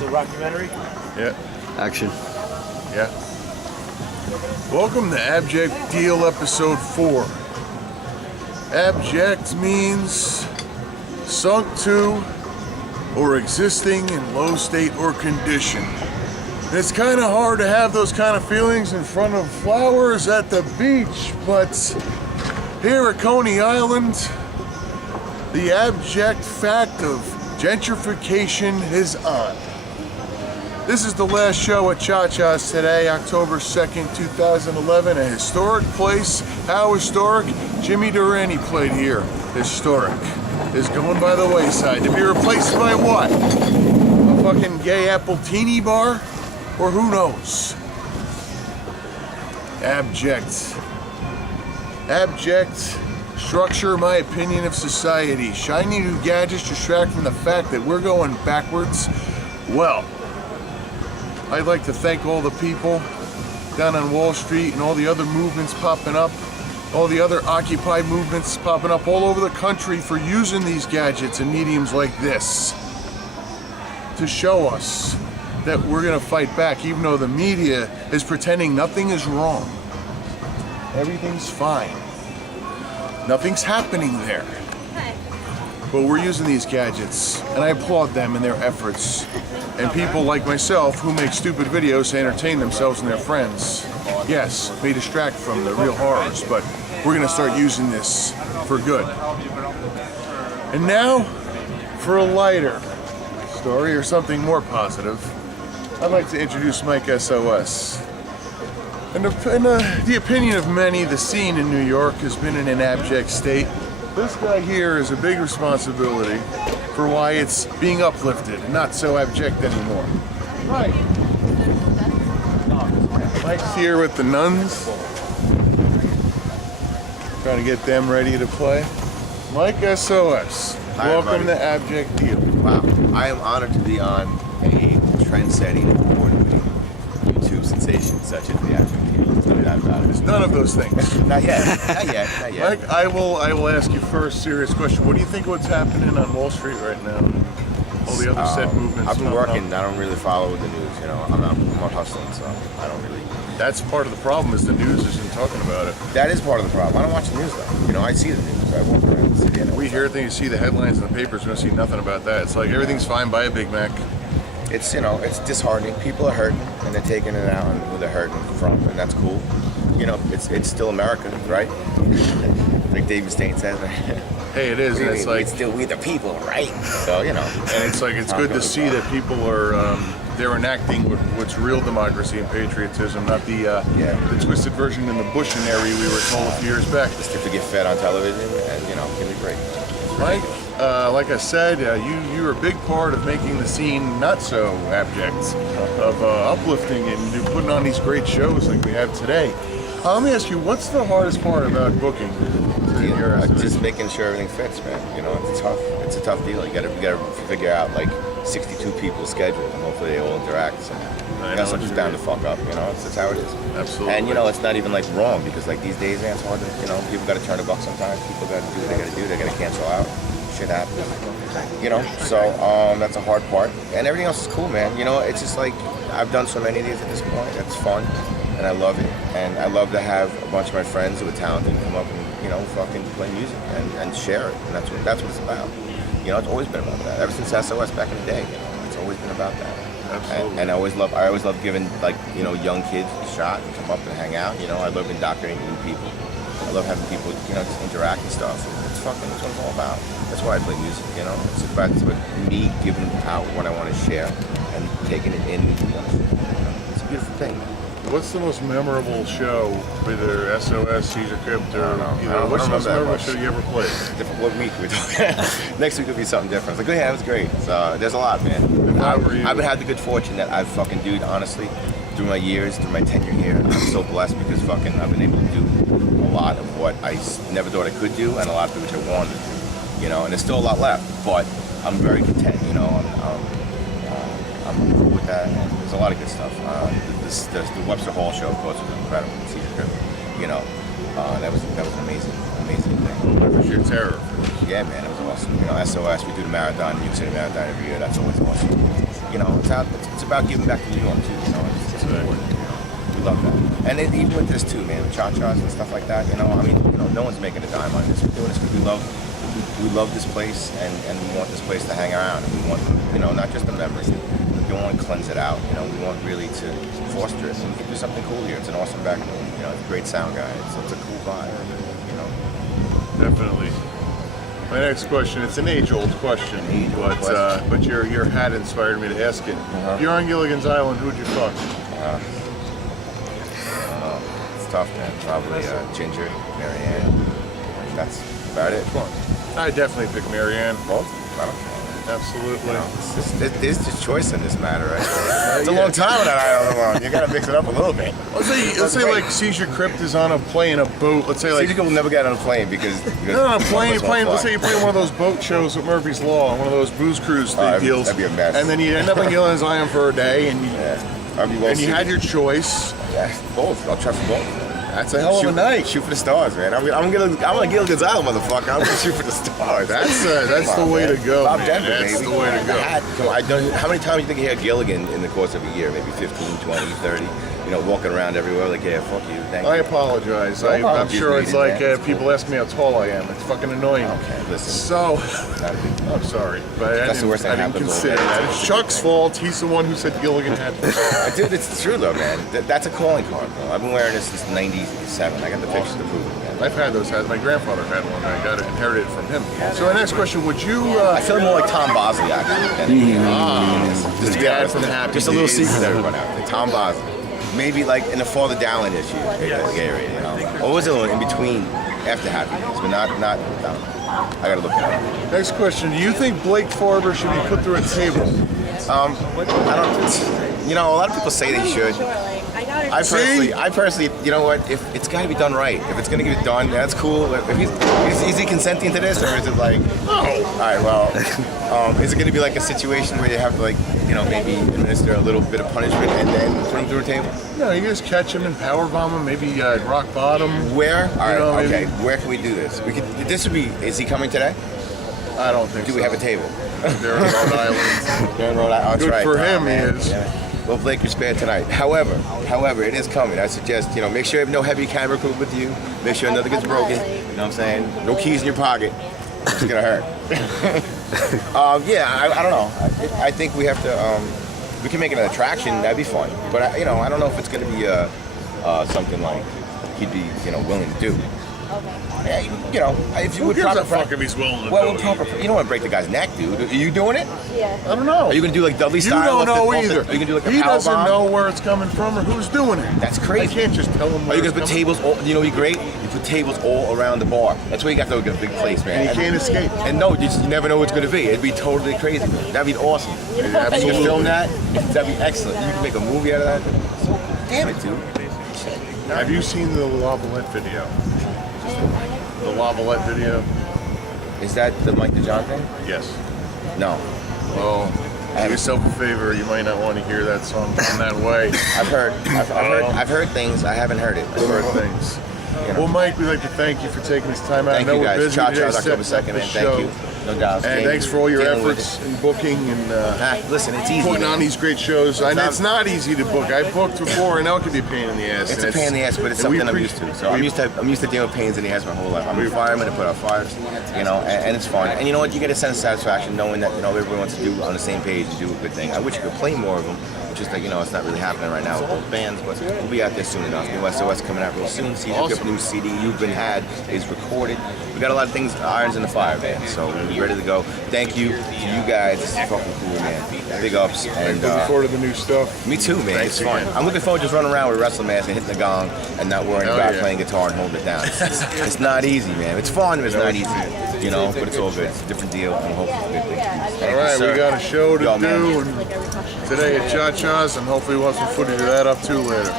It's a documentary? Yeah. Action. Yeah. Welcome to Abject Deal Episode 4. Abject means sunk to or existing in low state or condition. And it's kind of hard to have those kind of feelings in front of flowers at the beach, but here at Coney Island, the abject fact of gentrification is on. This is the last show at Cha-Cha's today, October 2nd, 2011, a historic place. How historic? Jimmy Durante played here. Historic. Is going by the wayside to be replaced by what? A fucking gay Appletini bar? Or who knows? Abject. Abject structure, my opinion, of society. Shiny new gadgets distract from the fact that we're going backwards. Well, I'd like to thank all the people down on Wall Street and all the other movements popping up, all the other Occupy movements popping up all over the country for using these gadgets and mediums like this to show us that we're gonna fight back, even though the media is pretending nothing is wrong. Everything's fine. Nothing's happening there. But we're using these gadgets, and I applaud them in their efforts. And people like myself who make stupid videos to entertain themselves and their friends, yes, may distract from the real horrors, but we're gonna start using this for good. And now, for a lighter story or something more positive, I'd like to introduce Mike S.o.s. In the opinion of many, the scene in New York has been in an abject state. This guy here is a big responsibility for why it's being uplifted, not so abject anymore. Right. Mike's here with the nuns. Trying to get them ready to play. Mike S.o.s. Hi, Welcome everybody. to Abject Deal. Wow, I am honored to be on a trend-setting, award-winning YouTube sensation such as the Abject Deal. There's no doubt about it. It's none of those things. Not yet, not yet, not yet. Mike, I will ask you first serious question. What do you think of what's happening on Wall Street right now? All the other set movements. I've been working. I don't really follow the news. You know, I'm not hustling, so I don't really. That's part of the problem. Is the news isn't talking about it. That is part of the problem. I don't watch the news though. You know, I see the news. I walk around the city. And We hear things, you see the headlines in the papers, we don't see nothing about that. It's like everything's fine, buy a Big Mac. It's, you know, it's disheartening. People are hurting, and they're taking it out on who they're hurting from, and that's cool. You know, it's still America, right? Like David Mustaine says. Hey, it is, and it's like it's still we the people, right? So you know, and it's like it's good to see that people are they're enacting what's real democracy and patriotism, not the twisted version in the Bushinary we were told a few years back. Just to get fed on television, and you know, give me a break. Mike, like I said, you're a big part of making the scene not so abject, of uplifting it and putting on these great shows like we have today. Let me ask you, what's the hardest part about booking? Just making sure everything fits, man. You know, it's a tough deal. You gotta figure out like 62 people's schedules, and hopefully they all interact. So you know, something's bound to fuck up. You know, that's how it is. Absolutely. And you know, it's not even like wrong because like these days, man, it's hard to, you know, people got to turn a buck sometimes. People got to do what they got to do. They got to cancel out. Shit happens. You know, so that's a hard part. And everything else is cool, man. You know, it's just like I've done so many of these at this point. It's fun, and I love it. And I love to have a bunch of my friends who are talented come up and, you know, fucking play music and share it. And that's what it's about. You know, it's always been about that. Ever since s.o.s. back in the day, you know, it's always been about that. Absolutely. And I always love giving, like, you know, young kids a shot and come up and hang out. You know, I love indoctrinating new people. I love having people, you know, just interact and stuff. It's fucking, that's what it's all about. That's why I play music, you know. It's about me giving out what I want to share and taking it in with you. It's a beautiful thing. What's the most memorable show, either s.o.s, Caesar Crypt, or what's the most memorable show you ever played? What week we're talking? Next week will be something different. It's like, yeah, it was great. So there's a lot, man. I've had the good fortune that I've fucking, dude, honestly, through my years, through my tenure here, I'm so blessed because fucking I've been able to do a lot of what I never thought I could do and a lot of which I wanted to do, you know, and there's still a lot left, but I'm very content, you know. I'm cool with that, and there's a lot of good stuff. The Webster Hall show, of course, was incredible. Caesar Crypt, you know, that was an amazing thing. What was your terror? Yeah, man, it was awesome. You know, s.o.s, we do the marathon, New York City Marathon every year. That's always awesome. you know, it's about giving back to New York too. You know, it's important. We love that. And even with this too, man, cha-chas and stuff like that. You know, I mean, you know, no one's making a dime on this. We're doing this because we love this place, and we want this place to hang around, and we want, you know, not just the memories. We want to cleanse it out. You know, we want really to foster it, and we can do something cool here. It's an awesome back room. You know, it's a great sound guy. It's a cool vibe. You know. Definitely. My next question, it's an age-old question, but your hat inspired me to ask it. If you're on Gilligan's Island, who'd you fuck? It's tough, man. Probably Ginger, Marianne. That's about it. I definitely pick Marianne. Both? I don't know. Absolutely. You know, there's just choice in this matter, right? It's a long time without Island alone. You gotta mix it up a little bit. Let's say like Caesar Crypt is on a plane, a boat. Let's say like Caesar will never get on a plane because no, on a plane. You're playing. Let's say you're playing one of those boat shows with Murphy's Law, one of those booze cruise deals. That'd be a mess. And then you end up on Gilligan's Island for a day, and you had your choice. Yeah, both. I'll try for both. That's a hell of a night. Shoot for the stars, man. I'm on Gilligan's Island, motherfucker. I'm gonna shoot for the stars. That's the way to go, Bob man. Denver, That's baby. the way to go. How many times do you think he had Gilligan in the course of a year? Maybe 15, 20, 30. You know, walking around everywhere like, yeah, fuck you, thank you. I apologize. No I'm apologies sure it's needed, like man. It's people cool. ask me how tall I am. It's fucking annoying. Okay, listen. So, Not a big deal. I'm sorry, but That's the worst thing I didn't happens consider all day. that. It's Chuck's fault. He's the one who said Gilligan had. Dude, it's true though, man. That's a calling card, bro. I've been wearing this since '97. I got the pictures to prove it, man. I've had those hats. My grandfather had one. I got it inherited from him. So, my next question: would you? I feel more like Tom Bosley, actually. Just to be honest, from the Happy just a little Days. secret to everyone out there. Tom Bosley. Maybe like in the Father Dowling issue area, you know. Or was it in between after Happy Days, but not I don't know. I gotta look it up. Next question: do you think Blake Farber should be put through a table? I don't. You know, a lot of people say they should. I personally, you know what? If it's got to be done right, if it's gonna get it done, that's cool. If is he consenting to this, or is it like, all right, well, is it gonna be like a situation where you have to like, you know, maybe administer a little bit of punishment and then put him through a table? No, you just catch him and power bomb him, maybe rock bottom. Where? All right, know, okay. maybe. Where can we do this? We could. This would be. Is he coming today? I don't think Do so. we have a table? They're in Rhode Island. They're in Rhode Island. Oh, that's Good right. for him, he man. is. Yeah. Well, Blake, you're spared tonight. However, it is coming. I suggest, you know, make sure you have no heavy camera crew with you. Make sure nothing gets broken. You know what I'm saying? No keys in your pocket. It's gonna hurt. I don't know. I think we have to. We can make it an attraction. That'd be fun. But I don't know if it's gonna be something like he'd be, you know, willing to do. Yeah, you know, if you Who would gives proper a fuck if he's willing to well, do with it? proper, you don't want to break the guy's neck, dude. Are you doing it? Yeah. I don't know. Are you gonna do like Dudley You style? don't know either. Are you gonna do like a he power doesn't bomb? know where it's coming from or who's doing it. That's crazy. I can't just tell him Are where you it's gonna put coming tables? You know, what'd be great. You put tables all around the bar. That's why you got to go to a big place, man. And he can't escape. And no, you never know what it's gonna be. It'd be totally crazy. That'd be awesome. And you can Absolutely. film that. That'd be excellent. You can make a movie out of that. Damn it, dude. Have you seen the Lavalette video? The Lavalette video? Is that the Mike DeJohn thing? Yes. No. Well, do yourself a favor. You might not want to hear that song in that way. I've heard things. I haven't heard it. I've heard things. Well, Mike, we'd like to thank you for taking this time out. Thank I know you we're guys. busy Cha-cha, today October setting 2nd, up the man. show. Thank you. No doubt. And thanks for all your Dealing with efforts in booking and Listen, it's easy. putting man. on these great shows. And it's not easy to book. I've booked before, and now it can be a pain in the ass. It's And a pain in the ass, but it's and we something I'm pre- used to. So I'm used to dealing with pains in the ass my whole life. I'm a fireman to put out fires, you know, and it's fun. And you know what? You get a sense of satisfaction knowing that, you know, everyone wants to do on the same page and do a good thing. I wish you could play more of them. Just like, you know, it's not really happening right now with both bands, but we'll be out there soon enough. New S.o.s coming out real soon. Awesome. New CD, You've Been Had, is recorded. We got a lot of things, irons in the fire, man. So we're ready to go. Thank you to you guys. This is fucking cool, man. Big ups. And Looking forward to the new stuff. me too, man. Thanks It's fun. again. I'm looking forward to just running around with a wrestling mask and hitting the gong and not worrying Hell about yeah. playing guitar and holding it down. It's not easy, man. It's fun, but it's not easy. You know, but it's all good. It's a different deal, and hopefully it's a good thing. All right, we got a show to Yo, do man. and today at Cha-Cha's, and hopefully we'll have some footage of that up too later.